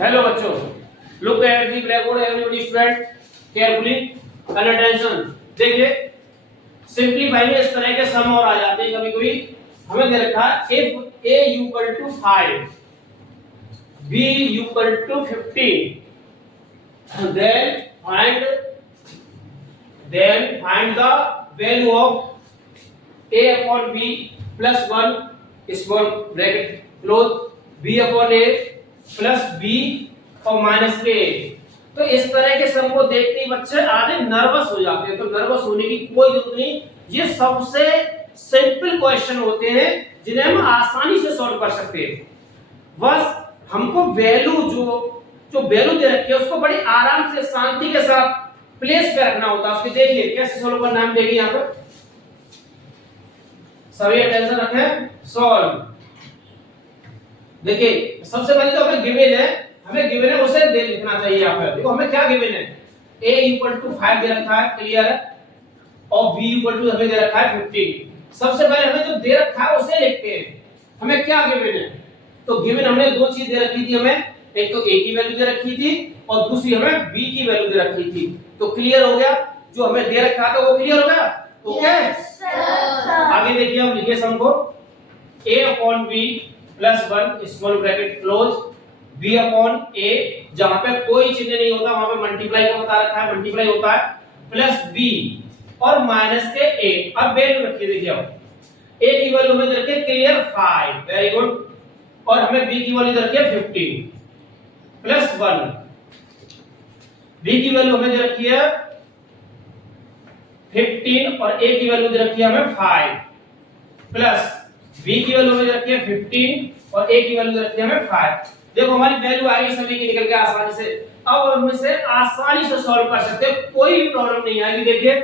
Hello बच्चों, look at the blackboard everybody student carefully and attention। देखिए simplify में इस तरह के सम और आ जाते हैं कभी कभी। हमें दे रखा है if a equal to 5 b equal to 15 then find the value of a upon b plus 1 small bracket close b upon a plus B और माइनस के। तो इस तरह के सम को देखते ही बच्चे आधे नर्वस हो जाते हैं। तो नर्वस होने की कोई जरूरत नहीं, ये सबसे सिंपल क्वेश्चन होते हैं जिन्हें हम आसानी से सॉल्व कर सकते हैं। बस हमको वैल्यू जो वैल्यू दे रखी है उसको बड़ी आराम से शांति के साथ प्लेस पे रखना होता है। उसके देखिए कैसे सॉल्व करना है, देखिए यहाँ पर सभी अटेंशन रखें। सॉल्व देखिए सबसे पहले जो हमें गिवन है उसे दे लिखना चाहिए। यहाँ पर देखो हमें क्या गिवन है, a इक्वल टू 5 दे रखा है, क्लियर है, और b इक्वल टू हमें दे रखा है 15। सबसे पहले हमें जो दे रखा है उसे लिखते हैं। हमें क्या गिवन है, तो गिवन हमने दो चीज दे रखी थी हमें, एक तो a की वैल्यू दे रखी थी और दूसरी हमें b की वैल्यू दे रखी थी। तो क्लियर हो गया, जो हमें दे रखा था वो क्लियर हो गया। ओके आगे देखिए हम लिखे सम को a upon b plus 1 small bracket close b upon a, जहां पे कोई चिन्ह नहीं होता वहां पे मल्टीप्लाई का बता रखा है, मल्टीप्लाई होता है, प्लस b और माइनस के a। अब वैल्यू रखिए, देखिए अब a की वैल्यू में दे रखिए क्लियर 5, वेरी गुड, और हमें b की वैल्यू दे रखिए 15 प्लस 1, b की वैल्यू हमें दे रखी है 15 और a की वैल्यू दे रखी है हमें 5 प्लस b की वैल्यू हमें दे रखी है 15 और a की वैल्यू दे रखी है हमें 5। देखो हमारी वैल्यू आएगी सभी की निकल के आसानी से। अब हम इसे आसानी से सॉल्व कर सकते हैं, कोई भी प्रॉब्लम नहीं आएगी। देखिए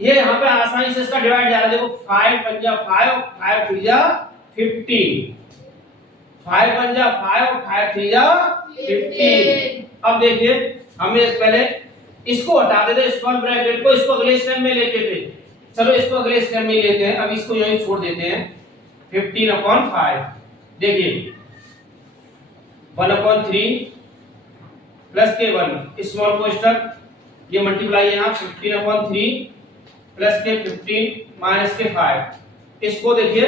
ये यहाँ पे आसानी से इसका डिवाइड जा रहा है। देखो 5 पंजा 5 5 3 15, 5 पंजा 5 और 5 3 15। अब देखिए हमें पहले इसको हटा देते, स्मॉल ब्रैकेट को, इसको अगले स्टेप में लेते थे। चलो इसको अगले स्टेप में लेते हैं, अब इसको यहीं छोड़ देते हैं। 15 अपॉन 5, देखिए 1 अपॉन 3 प्लस के 1 स्मॉल क्वेश्चन, ये मल्टीप्लाई यहाँ 15 अपॉन 3 प्लस के 15 माइनस के 5। इसको देखिए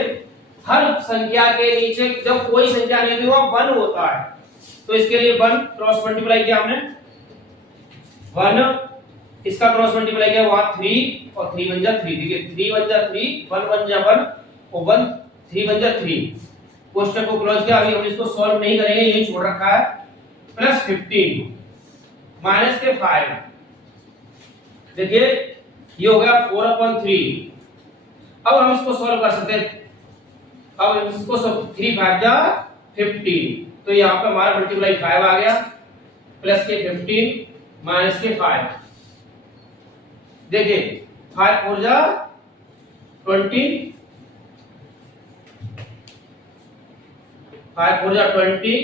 हर संख्या के नीचे जब कोई संख्या नहीं होती वहां 1 होता है, तो इसके लिए 1 क्रॉस मल्टीप्लाई किया हमने, 1 इसका क्रॉस मल्टीप्लाई किया वहां 3 और 3 बन जा 3। देखिए 3 बन जा 3, 1 बन जा 1 और 1 3 बन जा 3। क्वेश्चन को क्लोज किया। अभी हम इसको सॉल्व नहीं करेंगे, यही छोड़ रखा है, प्लस 15 माइनस के 5। देखिए ये हो गया 4 अपॉन 3। अब हम इसको सॉल्व कर सकते हैं। अब हम इसको 3 5 जा 15, तो यहाँ पे हमारा मल्टीप्लाई 5 आ गया, प्लस के 15 माइनस के 5। देखिए 5 4 जा 20, 5 4 जा 20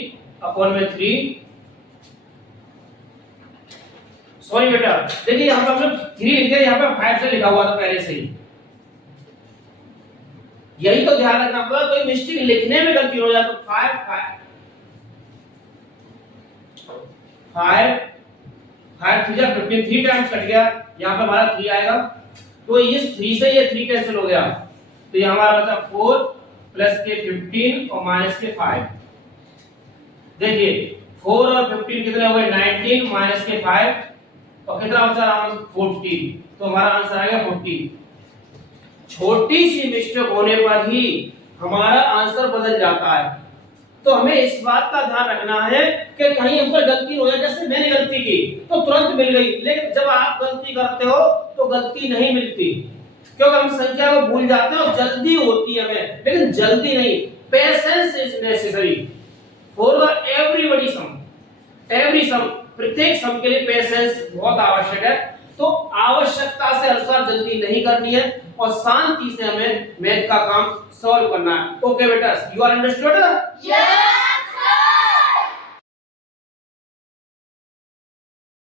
अपॉन में 3। सॉरी बेटा, देखिए यहाँ पे हमने 3 लिख दिया, यहाँ पे 5 से लिखा हुआ था पहले से ही। यही तो ध्यान रखना पड़ा, कोई मिस्टेक लिखने में गलती हो जाए तो 5 3 जा 15, 3 टाइम्स कट गया, यहाँ पे हमारा 3 आएगा। तो इस 3 से ये 3 कैंसिल हो गया, तो यहाँ हमारा बचा 4 प्लस के 15 और माइनस के 5। देखिए 4 और 15 कितने हो गए 19 माइनस के 5 और कितना बचा 40, तो हमारा आंसर आएगा 40। छोटी सी मिस्टेक होने पर ही हमारा आंसर बदल जाता है, तो हमें इस बात का ध्यान रखना है कि कहीं हम पर गलती हो जाए। जैसे मैंने गलती की तो तुरंत मिल गई, लेकिन जब आप गलती करते हो तो गलती नहीं मिलती, क्योंकि हम संख्या को भूल जाते हैं और जल्दी होती है हमें, लेकिन जल्दी नहीं। Patience is necessary for everybody some, every some, प्रत्येक सम के लिए पेशेंस बहुत आवश्यक है। तो आवश्यकता से अनुसार जल्दी नहीं करनी है और शांति से हमें मैथ का काम सॉल्व करना है। ओके बेटा, यू आर अंडरस्टूड? यस।